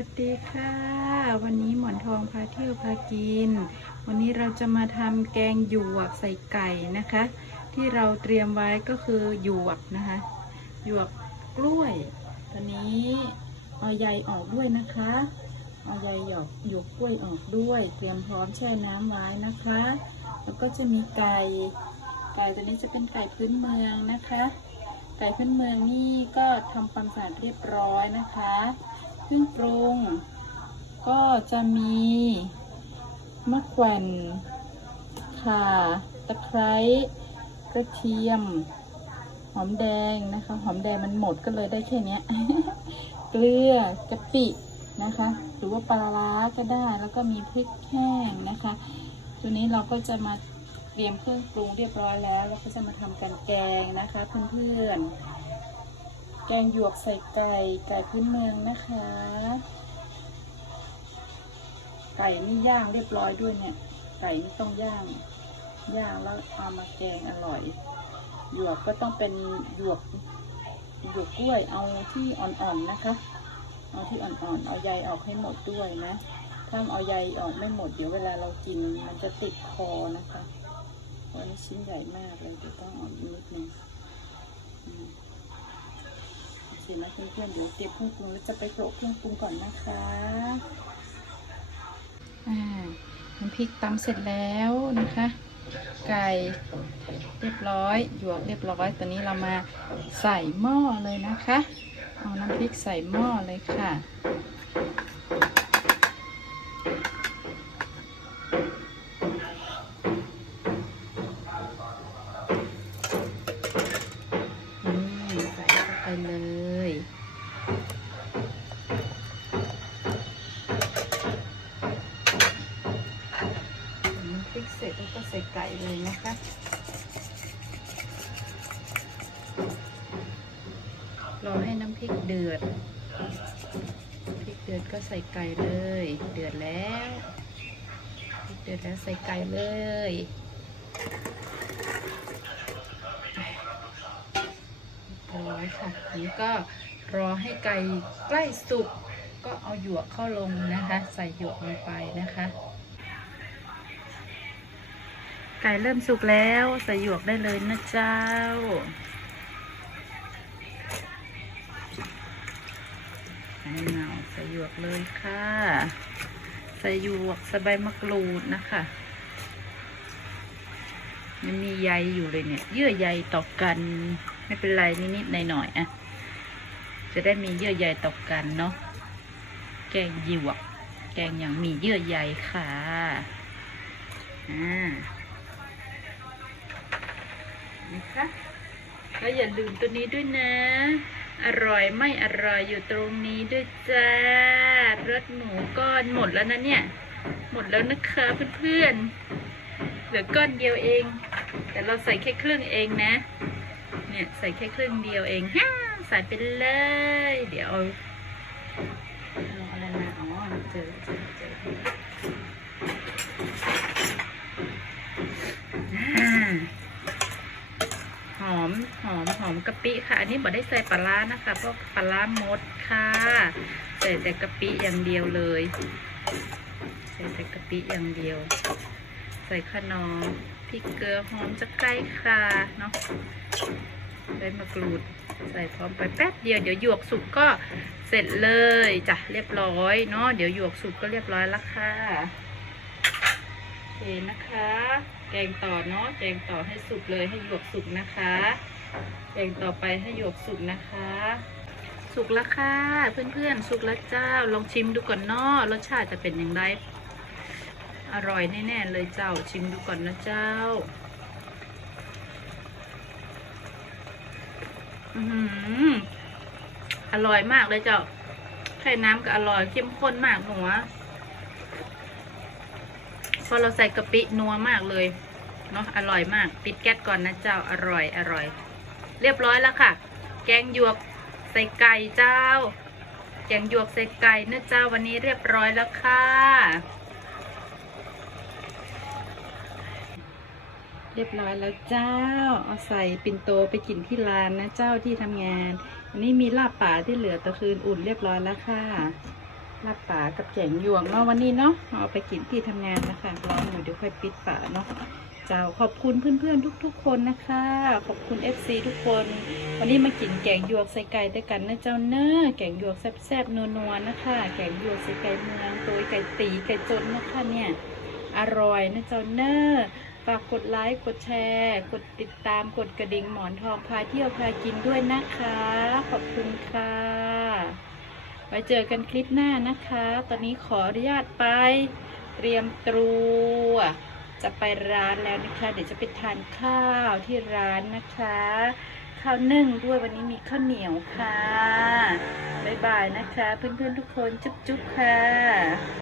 วัสดีค่ะ วันนี้หมอนทองพาเที่ยวพากิน วันนี้เราจะมาทำแกงหยวกใส่ไก่นะคะ ที่เราเตรียมไว้ก็คือหยวกนะคะหยวกกล้วย ตอนนี้เอาใยออกด้วยนะคะเอาใยหยอกหยวกกล้วยออกด้วย เตรียมพร้อมแช่น้ำไว้นะคะ แล้วก็จะมีไก่ไก่ตัวนี้จะเป็นไก่พื้นเมืองนะคะ ไก่พื้นเมืองนี่ก็ทำความสะอาดเรียบร้อยนะคะ เครื่องปรุง ก็จะมีมะแขวนข่าตะไคร้กระเทียม หอมแดงนะคะ หอมแดงมันหมดก็เลยได้แค่นี้เกลือกะปินะคะ หรือว่าปลาร้าก็ได้แล้วก็มีพริกแห้งนะคะ ตัวนี้เราก็จะมาเตรียมเครื่องปรุงเรียบร้อยแล้ว แล้วก็จะมาทำกันแกงนะคะเพื่อนๆ แกงหยวกใส่ไก่ไก่พื้นเมืองนะคะ ไก่นี่ย่างเรียบร้อยด้วยเนี่ย ไก่นี่ต้องย่าง ย่างแล้วเอามาแกงอร่อย หยวกก็ต้องเป็นหยวกหยวกกล้วยเอาที่อ่อนๆนะคะ เอาที่อ่อนๆ เอาใยออกให้หมดด้วยนะ ถ้าเอาใยออกไม่หมดเดี๋ยวเวลาเรากินมันจะติดคอนะคะเพราะอันนี้ชิ้นใหญ่มากเลยเดี๋ยวต้องอาอีกนิดนึง อืมโอเคนะเพื่อนๆเดี๋ยวเก็บเครื่องปรุงแล้วจะไปโขลกเครื่องปรุงก่อนนะคะอ่าน้ำพริกตำเสร็จแล้วนะคะ ไก่เรียบร้อยหยวกเรียบร้อยตอนนี้เรามาใส่หม้อเลยนะคะเอาน้ำพริกใส่หม้อเลยค่ะ ส่ไก่เลยนะคะรอให้น้ำพริกเดือดพริกเดือดก็ใส่ไก่เลย เดือดแล้วพริกเดือดแล้วใส่ไก่เลยร้อยค่ะอันนี้ก็รอให้ไก่ใกล้สุกก็เอาหยวกเข้าลงนะคะ ใส่หยวกลงไปนะคะ ก่เริ่มสุกแล้วใส่หยวกได้เลยนะเจ้าใส่เนาใส่หยวกเลยค่ะ ใส่หยวกสบายมะกรูดนะคะมันมีใยอยู่เลยเนี่ย เยื่อใยต่อกัน ไม่เป็นไรนิดๆหน่อยๆอะ จะได้มีเยื่อใยต่อกันเนาะ แกงหยวก แกงอย่างมีเยื่อใยค่ะ อ่า นะคะแล้ว อย่าลืมตัวนี้ด้วยนะ อร่อยไม่อร่อยอยู่ตรงนี้ด้วยจ้ารสหมูก้อนหมดแล้วนะเนี่ย หมดแล้วนะคะเพื่อนๆ เหลือก้อนเดียวเอง แต่เราใส่แค่ครึ่งเองนะ เนี่ยใส่แค่ครึ่งเดียวเองฮ่าใส่ไปเลย เดี๋ยวเอาอาอะไรนะอ๋อเจอเจอเจอา หอมหอมกะปิค่ะ อันนี้บอกได้ใส่ปลาร้านะคะ เพราะปลาร้ามดค่ะ ใส่แต่กะปิอย่างเดียวเลย ใส่แต่กะปิอย่างเดียว ใส่ขนอมพริกเกลือหอมจะใกล้ค่ะเนาะใส่มะกรูด ใส่พร้อมไปแป๊บเดียวเดี๋ยวหยวกสุกก็เสร็จเลยจ้ะเรียบร้อยเนาะเดี๋ยวหยวกสุกก็เรียบร้อยแล้วค่ะโอเคนะคะ แกงต่อเนาะแกงต่อให้สุกเลยให้หยวกสุกนะคะ แกงต่อไปให้หยวกสุกนะคะ สุกแล้วค่ะเพื่อนๆ สุกแล้วเจ้า ลองชิมดูก่อนเนาะรสชาติจะเป็นอย่างไร อร่อยแน่ๆเลยเจ้า ชิมดูก่อนนะเจ้า อือหืออร่อยมากเลยเจ้า ไข่น้ำก็อร่อยเข้มข้นมากหนัวพอเราใส่กะปินัวมากเลยเนาะอร่อยมาก ปิดแก๊สก่อนนะเจ้าอร่อยอร่อย เรียบร้อยแล้วค่ะ แกงหยวกใส่ไก่เจ้า แกงหยวกใส่ไก่เนะเจ้าวันนี้เรียบร้อยแล้วค่ะ เรียบร้อยแล้วเจ้า เอาใส่ปิ่นโตไปกินที่ร้านนะเจ้าที่ทำงาน อันนี้มีลาบป่าที่เหลือตะคืนอุ่นเรียบร้อยแล้วค่ะลาบป่ากับแกงหยวกเนาะวันนี้เนาะเอาไปกินที่ทำงานนะคะรออยู่เดี๋ยวค่อยปิดฝาเนาะ เจ้าขอบคุณเพื่อนๆทุกๆ คนนะคะ ขอบคุณ FC ทุกคน วันนี้มากินแกงหยวกใส่ไก่ด้วยกันนะเจ้าเนอแกงหยวกแซ่บๆนัวๆนะคะ แกงหยวกใส่ไก่เมืองตัวไก่ตีไก่จนนะคะเนี่ยอร่อยนะเจ้าเนอฝากกดไลค์กดแชร์ กดติดตามกดกระดิ่งหมอนทองพาเที่ยวพากินด้วยนะคะ ขอบคุณค่ะไว้เจอกันคลิปหน้านะคะ ตอนนี้ขออนุญาตไป เตรียมตัว จะไปร้านแล้วนะคะ เดี๋ยวจะไปทานข้าวที่ร้านนะคะ ข้าวนึ่งด้วยวันนี้มีข้าวเหนียวค่ะ บ๊ายบายนะคะ เพื่อนๆทุกคนจุ๊บๆค่ะ